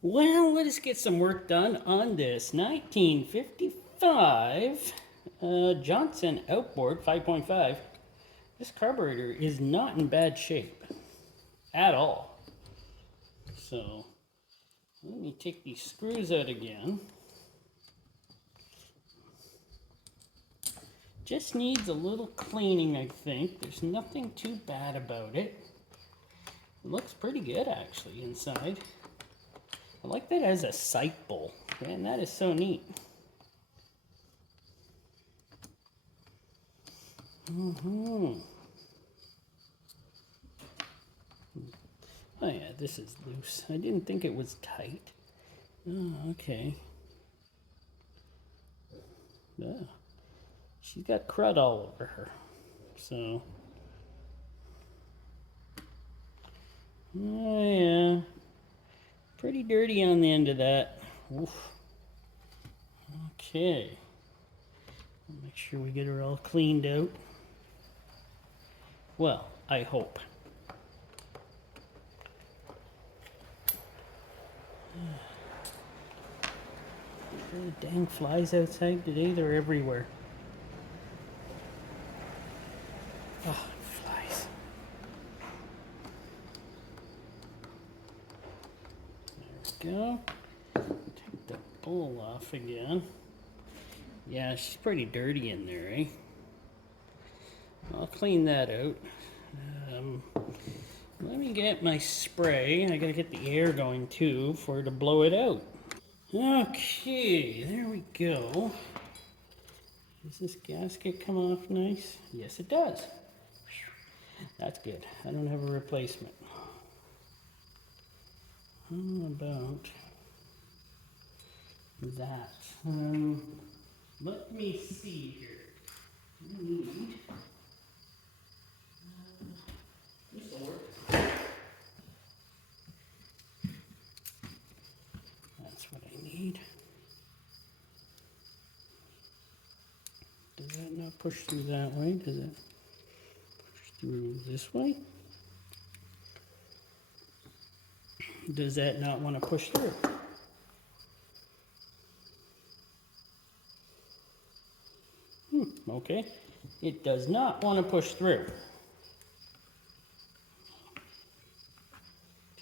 Well, let us get some work done on this 1955 Johnson Outboard 5.5. This carburetor is not in bad shape at all. So let me take these screws out again. Just needs a little cleaning, I think. There's nothing too bad about it. It looks pretty good actually inside. I like that it has a sight bowl. Man, that is so neat. Oh yeah, this is loose. I didn't think it was tight. Oh, okay. Yeah. She's got crud all over her. So. Oh yeah. Pretty dirty on the end of that. Oof. Okay. Make sure we get her all cleaned out. Well, I hope. The dang flies outside today, they're everywhere. Oh, flies. There we go. Take the bowl off again. Yeah, she's pretty dirty in there, eh? I'll clean that out. Let me get my spray. I gotta get the air going too for her to blow it out. Okay, there we go. Does this gasket come off nice? Yes, it does. That's good. I don't have a replacement. How about that? Let me see here. I need this will work. That's what I need. Does that not push through that way? Does it push through this way? Does that not want to push through? Okay. It does not want to push through.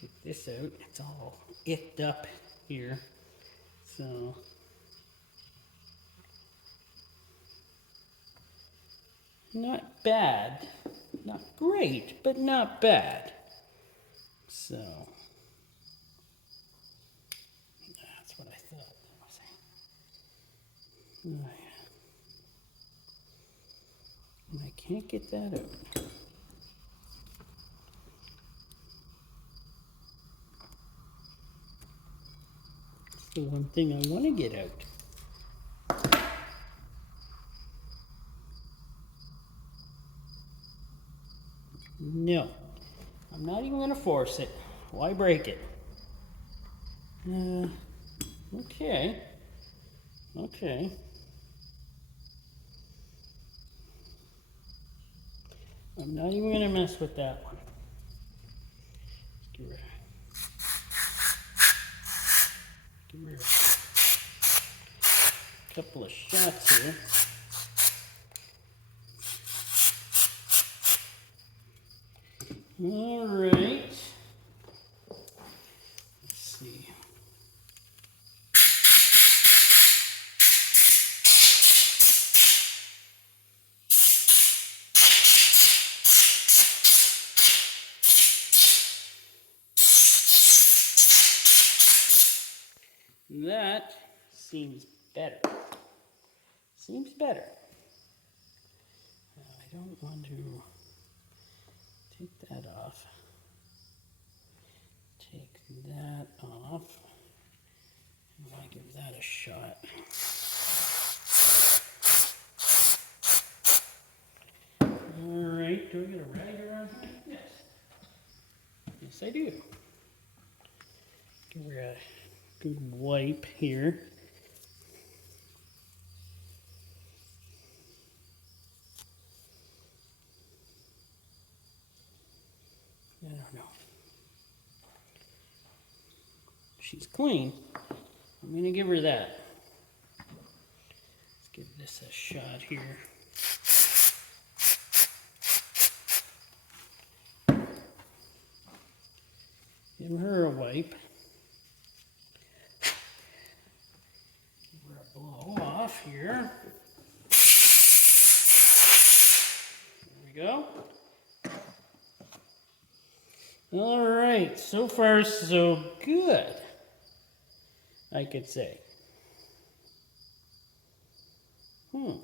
Take this out. It's all icked up here. So not bad. Not great, but not bad. So that's what I thought. Oh, yeah. And I can't get that out. It's the one thing I want to get out. No, I'm not even going to force it. Why break it? Okay. Okay. I'm not even going to mess with that one. Give her a couple of shots here. All right. Let's see. That seems better. Seems better. I don't want to take that off. Take that off. I want to give that a shot. All right, do I get a rag around here? Yes. Yes, I do. Give her a good wipe here. I don't know. she's clean. I'm gonna give her that. Let's give this a shot here. Give her a wipe. Give her a blow off here. There we go. All right, so far so good, I could say. Well,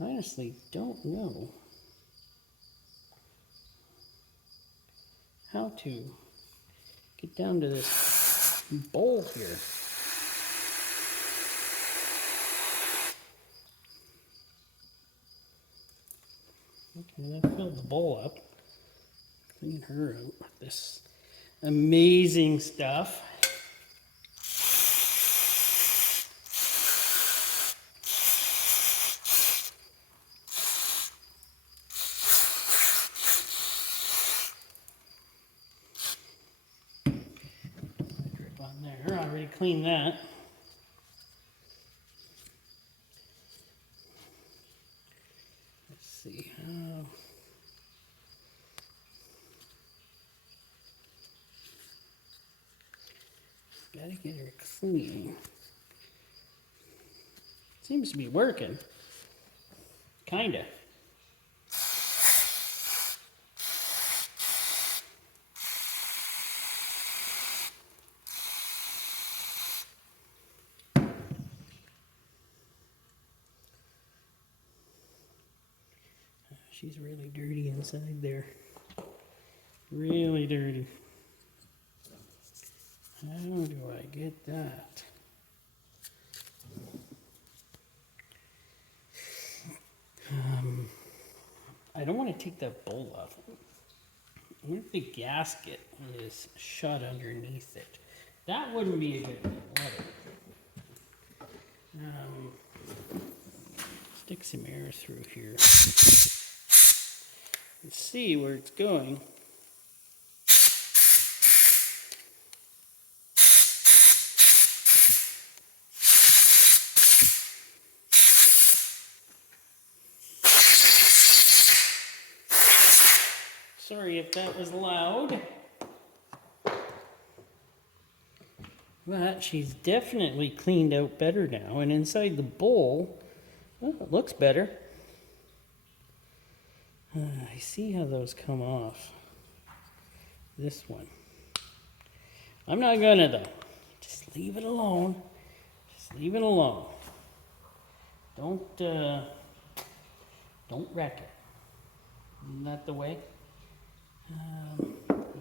I honestly don't know how to get down to this bowl here. Okay, that filled the bowl up. Clean her out with this amazing stuff. Drip on there. I already cleaned that. Let's see how. Gotta get her clean. Seems to be working. Kinda. She's really dirty inside there. Really dirty. How do I get that? I don't want to take that bowl off. What if the gasket is shut underneath it? That wouldn't be a good one. Stick some air through here. Let's see where it's going. Sorry if that was loud. But she's definitely cleaned out better now. And inside the bowl, well, it looks better. I see how those come off. This one. I'm not gonna though. Just leave it alone. Just leave it alone. Don't wreck it. Isn't that the way?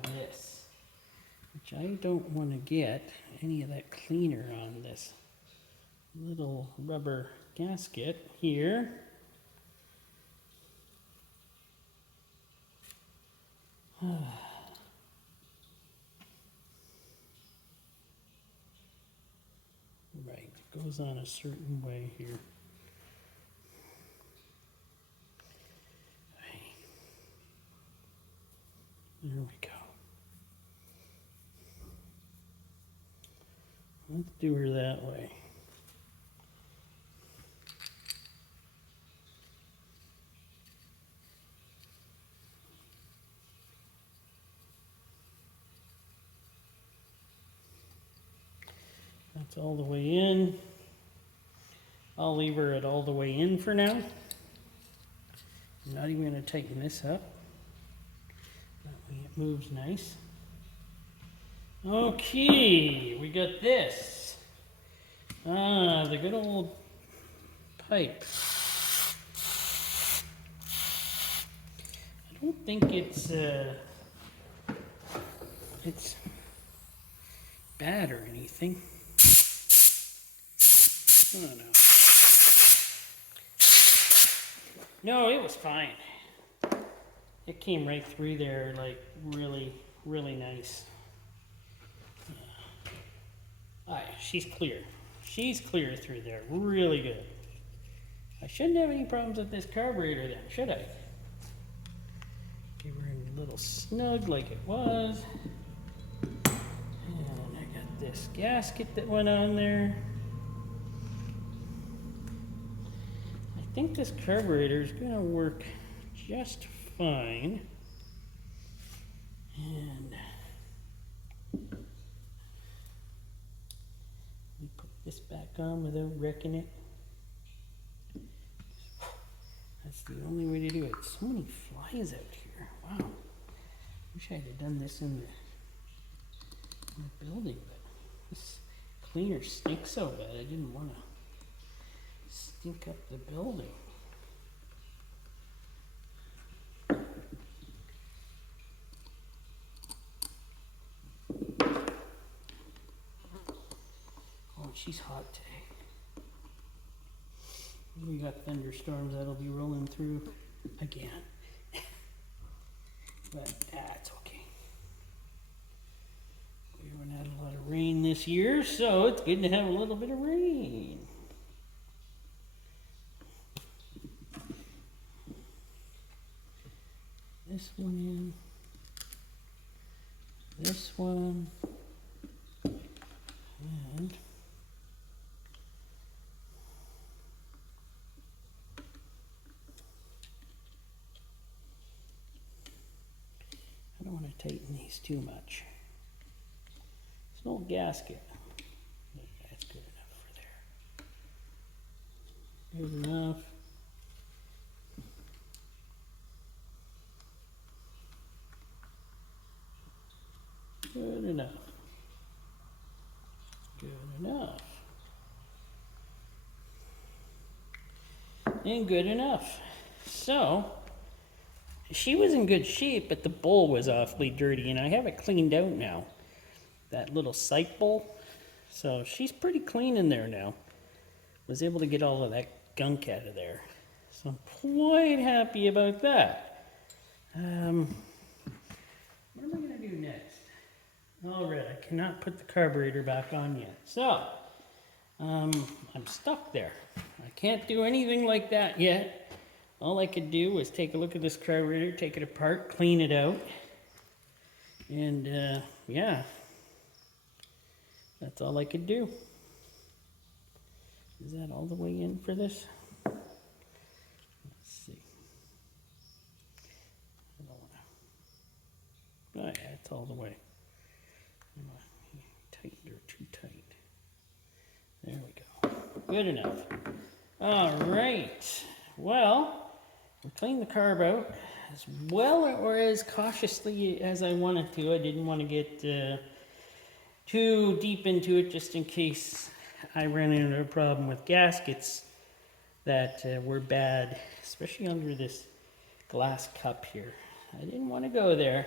This, which I don't want to get any of that cleaner on this little rubber gasket here. Right, it goes on a certain way here. There we go. Let's do her that way. That's all the way in. I'll leave her at all the way in for now. I'm not even going to tighten this up. That way it moves nice. Okay, we got this. The good old pipe. I don't think it's bad or anything. Oh no. No, it was fine. It came right through there, like really, really nice. Alright, she's clear. She's clear through there. Really good. I shouldn't have any problems with this carburetor then, should I? Give her a little snug like it was. And I got this gasket that went on there. I think this carburetor is going to work just fine. And we put this back on without wrecking it. That's the only way to do it. So many flies out here. Wow. Wish I had done this in the building, but this cleaner stinks so bad I didn't want to stink up the building. Oh, she's hot today. We got thunderstorms that'll be rolling through again. But that's okay. We haven't had a lot of rain this year, so it's good to have a little bit of rain. This one in. This one. And I don't want to tighten these too much. It's an old gasket. That's good enough for there. Good enough. Good enough. Good enough. And good enough. So, she was in good shape, but the bowl was awfully dirty, and I have it cleaned out now. That little sight bowl. So she's pretty clean in there now. Was able to get all of that gunk out of there. So I'm quite happy about that. What am I going to do next? All right, I cannot put the carburetor back on yet. So, I'm stuck there. I can't do anything like that yet. All I could do was take a look at this carburetor, take it apart, clean it out. And, yeah. That's all I could do. Is that all the way in for this? Let's see. I don't want to. Oh yeah, it's all the way. Tightened or too tight. There we go. Good enough. All right. Well, we cleaned the carb out as well or as cautiously as I wanted to. I didn't want to get too deep into it just in case I ran into a problem with gaskets that were bad, especially under this glass cup here. I didn't want to go there.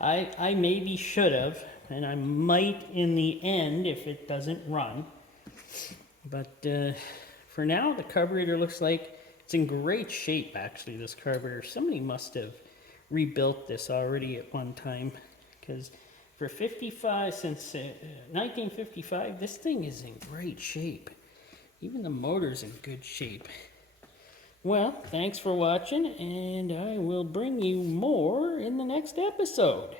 I maybe should have, and I might in the end if it doesn't run. But for now, the carburetor looks like it's in great shape, actually, this carburetor. Somebody must have rebuilt this already at one time, because for 55, since 1955, this thing is in great shape. Even the motor's in good shape. Well, thanks for watching, and I will bring you more in the next episode.